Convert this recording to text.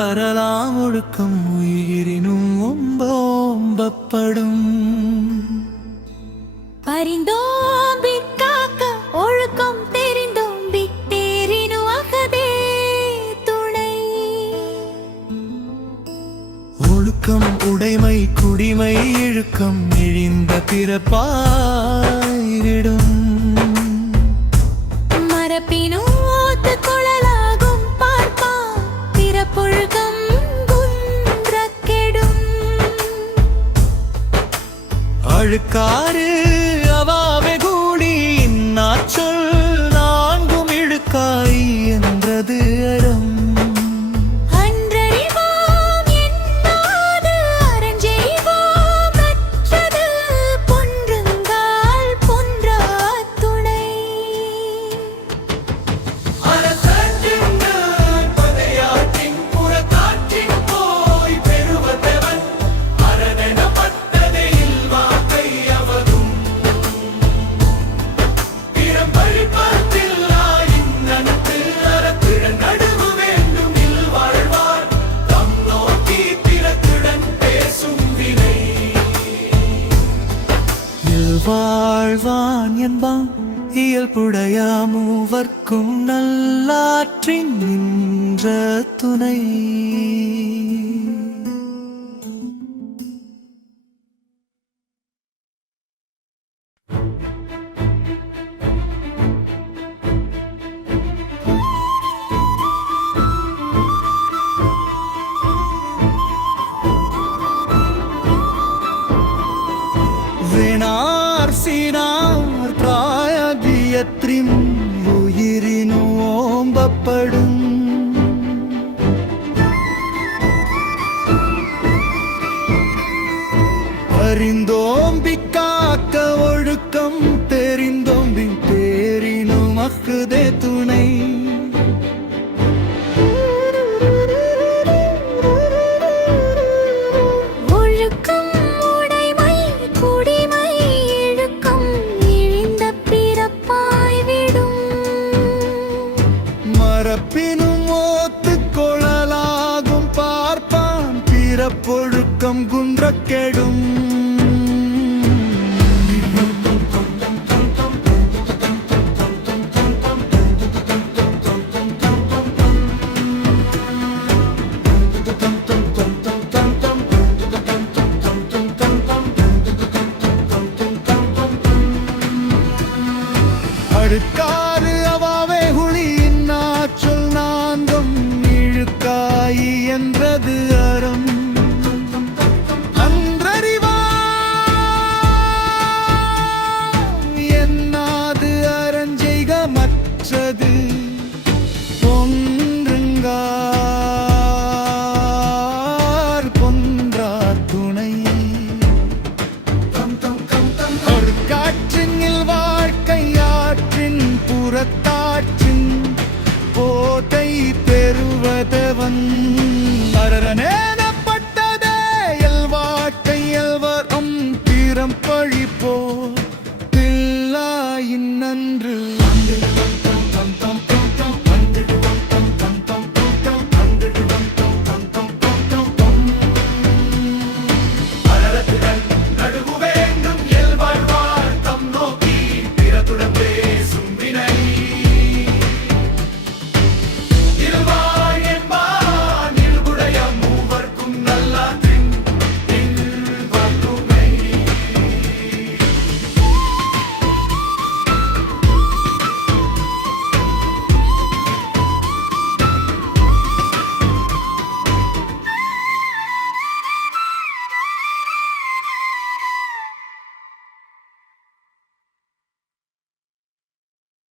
பரலாம் ஒழுக்கம் உயிரினும் ஓம்பப்படும். பரிந்தோம்பி காக்க ஒழுக்கம் தெரிந்தோம்பி தேரினு அகதே துணை. ஒழுக்கம் உடைமை குடிமை இழுக்கம் இழிந்த பிறப்பாய்விடும். மரப்பினும் ஓத்து கொழலாகும் பார்ப்பா பிறப்பொழுக்கம் குன்றக்கெடும். அழுக்காறு அவாவே கூடி இன்னாச்சொல் நான்கும் இழுக்காய் என்றது அறம். அன்றறிவோம் என்னாது அறஞ்செய்வோம் மற்றது பொன்றுங்கால் பொன்றா துணை. வாழ்வான் என்பான் இயல்புடைய மூவர்க்கும் நல்லாற்றின் நின்ற துணை. வேணார் சீனார் பிராயகியத்ரிம் உயிரினு ஓம்பப்படும். அறிந்தோம்பி காக்க ஒழுக்கம் தெரிந்தோம்பி பேரினு மக்குதே துணை. ஒழுக்கம் உடைமை குடிமை இழுக்கம் இழிந்த பிறப்பாய்விடும். மரப்பினும் ஓத்து கொழலாகும் பார்ப்பான் பிறப்பொழுக்கம் குன்றக்கெடும்.